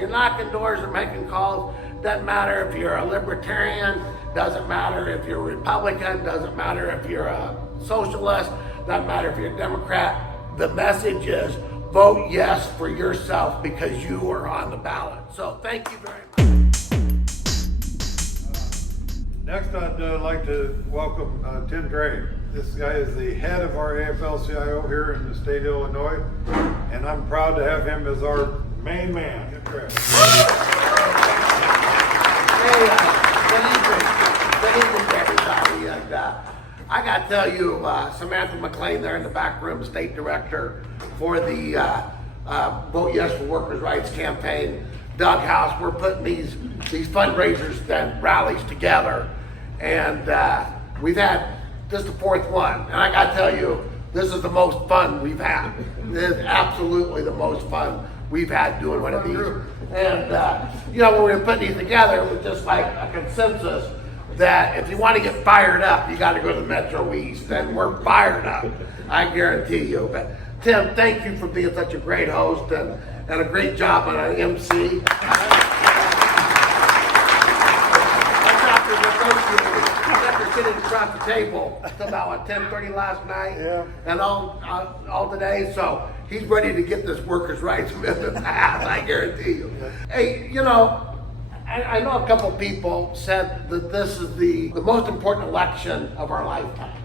when you're knocking doors and making calls, doesn't matter if you're a libertarian, doesn't matter if you're a Republican, doesn't matter if you're a socialist, doesn't matter if you're a Democrat. The message is vote yes for yourself because you are on the ballot. So thank you very much. Next, I'd like to welcome Tim Drea. This guy is the head of our AFL-CIO here in the state of Illinois, and I'm proud to have him as our main man. Tim Drea. Good evening, everybody. And I got to tell you, Samantha McLean there in the back room, state director for the Vote Yes for Workers' Rights campaign, Doug House. We're putting these fundraisers and rallies together, and we've had this the fourth one. And I got to tell you, this is the most fun we've had. This is absolutely the most fun we've had doing one of these. And you know, when we were putting these together, it was just like a consensus that if you want to get fired up, you got to go to the Metro East, and we're fired up, I guarantee you. But Tim, thank you for being such a great host and a great job on an MC. After sitting across the table until about 10:30 last night, and all today, so he's ready to get this workers' rights amendment passed, I guarantee you. Hey, you know, I know a couple people said that this is the most important election of our lifetime.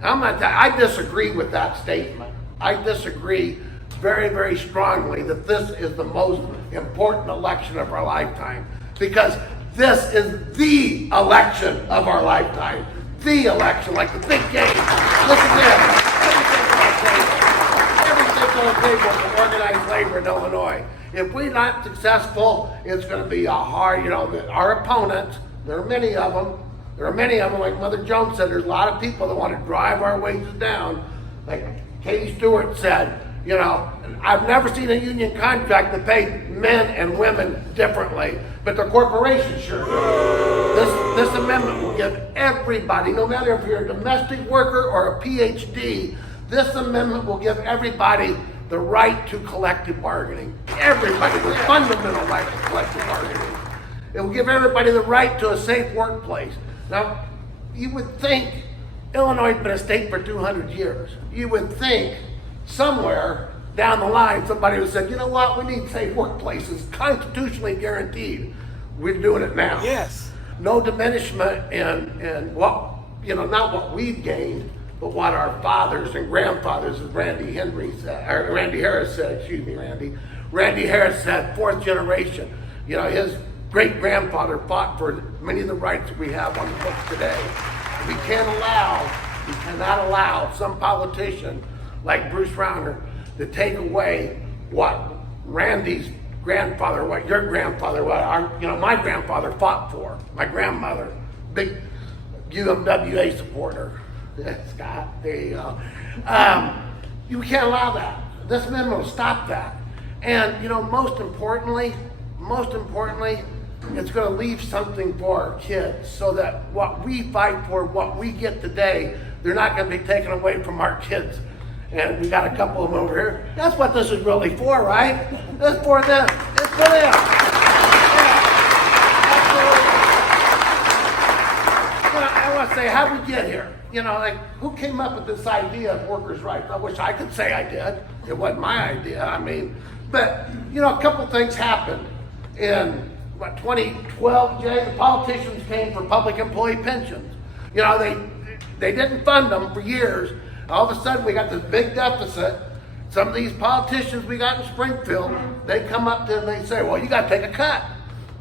I'm gonna tell you, I disagree with that statement. I disagree very, very strongly that this is the most important election of our lifetime, because this is the election of our lifetime. The election, like the big game. Listen to this. Everything's on the table for organized labor in Illinois. If we're not successful, it's going to be a hard, you know, our opponents, there are many of them, like Mother Jones said, there's a lot of people that want to drive our wages down. Like Katie Stewart said, you know, I've never seen a union contract that paid men and women differently, but the corporations sure do. This amendment will give everybody, no matter if you're a domestic worker or a PhD, this amendment will give everybody the right to collective bargaining. Everybody, the fundamental right to collective bargaining. It will give everybody the right to a safe workplace. Now, you would think Illinois has been a state for 200 years. You would think somewhere down the line somebody would say, you know what, we need safe workplaces, constitutionally guaranteed. We're doing it now. Yes. No diminishment in what, you know, not what we've gained, but what our fathers and grandfathers, as Randy Harris said, Randy Harris said, fourth generation. You know, his great-grandfather fought for many of the rights that we have on the books today. We cannot allow some politician like Bruce Rauner to take away what Randy's grandfather, what your grandfather, my grandfather fought for. My grandmother, big UMWA supporter. Scott, there you go. You can't allow that. This amendment will stop that. And, you know, most importantly, it's going to leave something for our kids so that what we fight for, what we get today, they're not going to be taken away from our kids. And we got a couple of them over here. That's what this is really for, right? It's for them. It's for them. I want to say, how did we get here? You know, like, who came up with this idea of workers' rights? I wish I could say I did. It wasn't my idea. I mean, but, you know, a couple things happened. In, 2012, Jay, the politicians came for public employee pensions. You know, they didn't fund them for years. All of a sudden, we got this big deficit. Some of these politicians we got in Springfield, they come up to and they say, well, you got to take a cut.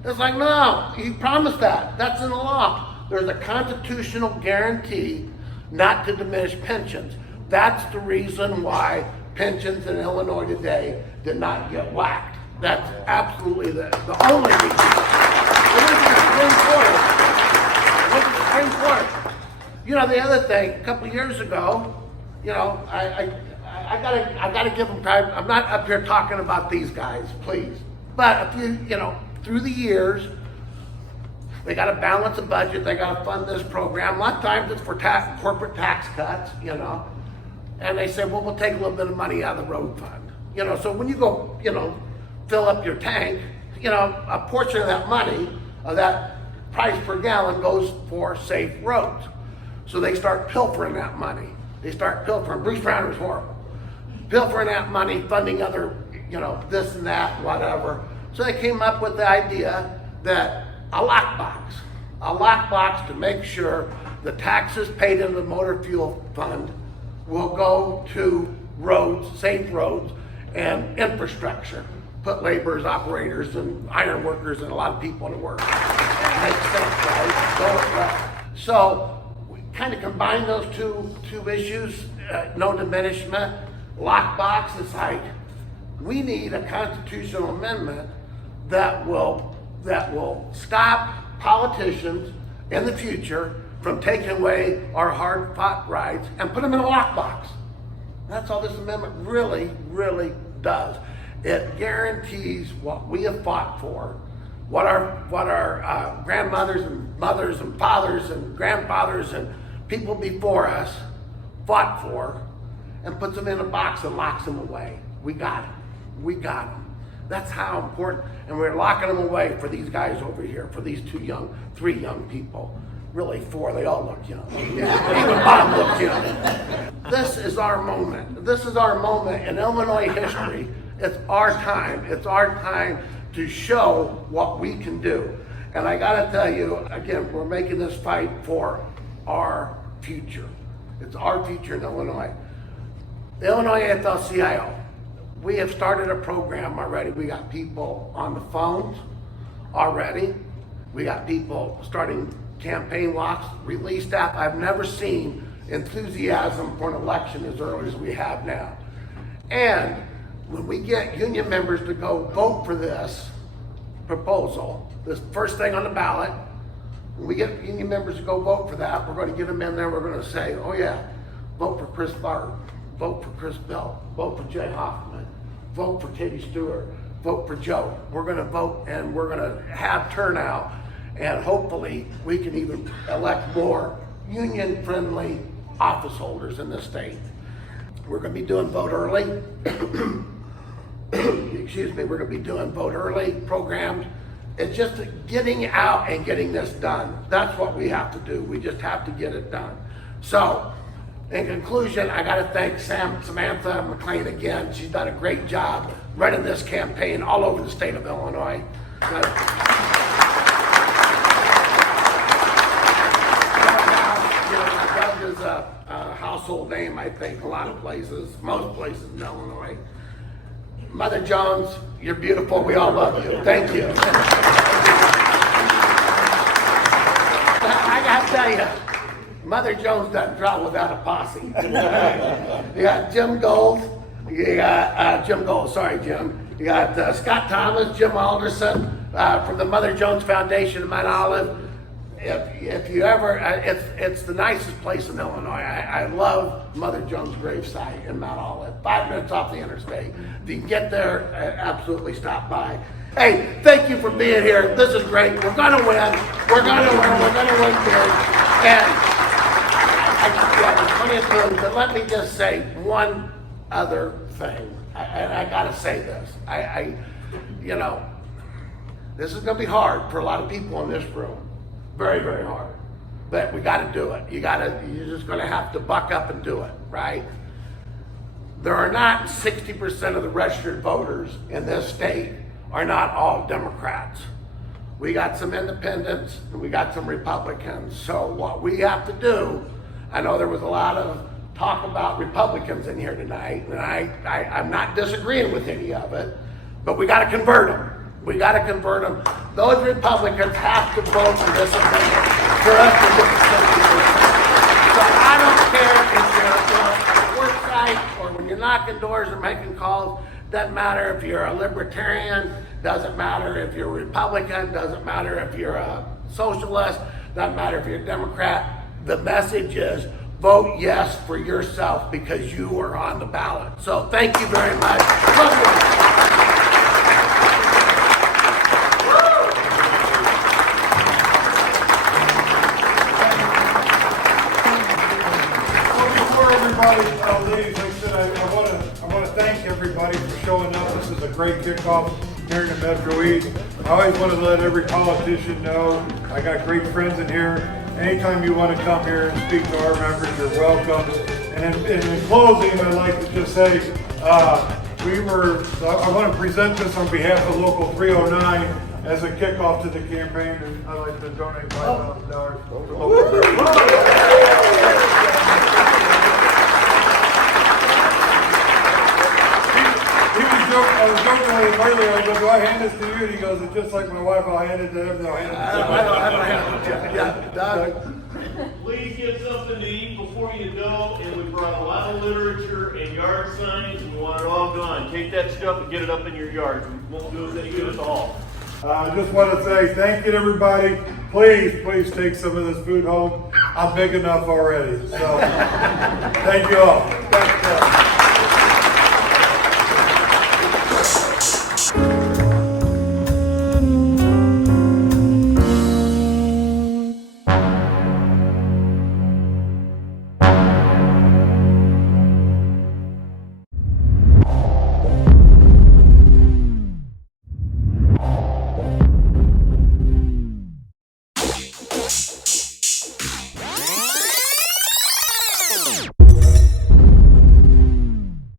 It's like, no, you promised that. That's in the law. There's a constitutional guarantee not to diminish pensions. That's the reason why pensions in Illinois today did not get whacked. That's absolutely the only reason. It was the Supreme Court. You know, the other thing, a couple of years ago, you know, I gotta give them time. I'm not up here talking about these guys, please. But if you know, through the years, they got to balance a budget. They got to fund this program. A lot of times it's for corporate tax cuts, you know. And they say, well, we'll take a little bit of money out of the road fund, you know. So when you go, you know, fill up your tank, a portion of that money, of that price per gallon goes for safe roads. So they start pilfering that money. They start pilfering. Bruce Brown was horrible. Pilfering that money, funding other, this and that, whatever. So they came up with the idea that a lockbox to make sure the taxes paid into the motor fuel fund will go to roads, safe roads, and infrastructure. Put laborers, operators, and iron workers, and a lot of people to work. Makes sense, right? So we kind of combine those two issues. No diminishment. Lockbox is like, we need a constitutional amendment that will stop politicians in the future from taking away our hard-fought rights and put them in a lockbox. That's all this amendment really, really does. It guarantees what we have fought for, what our grandmothers and mothers and fathers and grandfathers and people before us fought for, and puts them in a box and locks them away. We got them. We got them. That's how important, and we're locking them away for these guys over here, for these three young people. Really, four, they all look young. Yeah, even Bob looks young. This is our moment. This is our moment in Illinois history. It's our time. It's our time to show what we can do. And I gotta tell you, again, we're making this fight for our future. It's our future in Illinois. The Illinois AFL-CIO, we have started a program already. We got people on the phones already. We got people starting campaign walks, release staff. I've never seen enthusiasm for an election as early as we have now. And when we get union members to go vote for this proposal, this first thing on the ballot, when we get union members to go vote for that, we're going to get them in there. We're going to say, oh yeah, vote for Chris Bart, vote for Chris Bell, vote for Jay Hoffman, vote for Katie Stewart, vote for Joe. We're going to vote, and we're going to have turnout, and hopefully we can even elect more union-friendly office holders in this state. We're going to be doing vote early. Excuse me, we're going to be doing vote early programs. It's just getting out and getting this done. That's what we have to do. We just have to get it done. So, in conclusion, I got to thank Samantha McLean again. She's done a great job running this campaign all over the state of Illinois. Doug is a household name, I think, a lot of places, most places in Illinois. Mother Jones, you're beautiful. We all love you. Thank you. I got to tell you, Mother Jones doesn't draw without a posse. You got Jim Gold. You got Jim Gold. Sorry, Jim. You got Scott Thomas, Jim Alderson from the Mother Jones Foundation in Mount Olive. If you ever, it's the nicest place in Illinois. I love Mother Jones' gravesite in Mount Olive. 5 minutes off the interstate. If you can get there, absolutely stop by. Hey, thank you for being here. This is great. We're gonna win. We're gonna win. We're gonna win big. And there's plenty of food, but let me just say one other thing. And I gotta say this. This is gonna be hard for a lot of people in this room. Very, very hard. But we gotta do it. You're just gonna have to buck up and do it, right? There are not 60% of the registered voters in this state are not all Democrats. We got some independents and we got some Republicans. So what we have to do, I know there was a lot of talk about Republicans in here tonight, and I'm not disagreeing with any of it, but we gotta convert them. We got to convert them. Those Republicans have to vote for this amendment for us to get the 60%. So I don't care if you're on the work site or when you're knocking doors or making calls. Doesn't matter if you're a libertarian. Doesn't matter if you're a Republican. Doesn't matter if you're a socialist. Doesn't matter if you're a Democrat. The message is vote yes for yourself because you are on the ballot. So thank you very much. Love you. I want to thank everybody for showing up. This is a great kickoff here in the after we eat. I always want to let every politician know I got great friends in here. Anytime you want to come here and speak to our members, you're welcome. And in closing, I'd like to just say, I want to present this on behalf of Local 309 as a kickoff to the campaign, and I'd like to donate $5,000 to Local 309. I was joking with him earlier. I was like, do I hand this to you? And he goes, it's just like my wife. I'll hand it to him. No, hand it to him. Yeah, Doug. Please get something to eat before you go. And we brought a lot of literature and yard signs. We want it all gone. Take that stuff and get it up in your yard. We won't do us any good at all. I just want to say thank you to everybody. Please take some of this food home. I'm big enough already. So, thank you all.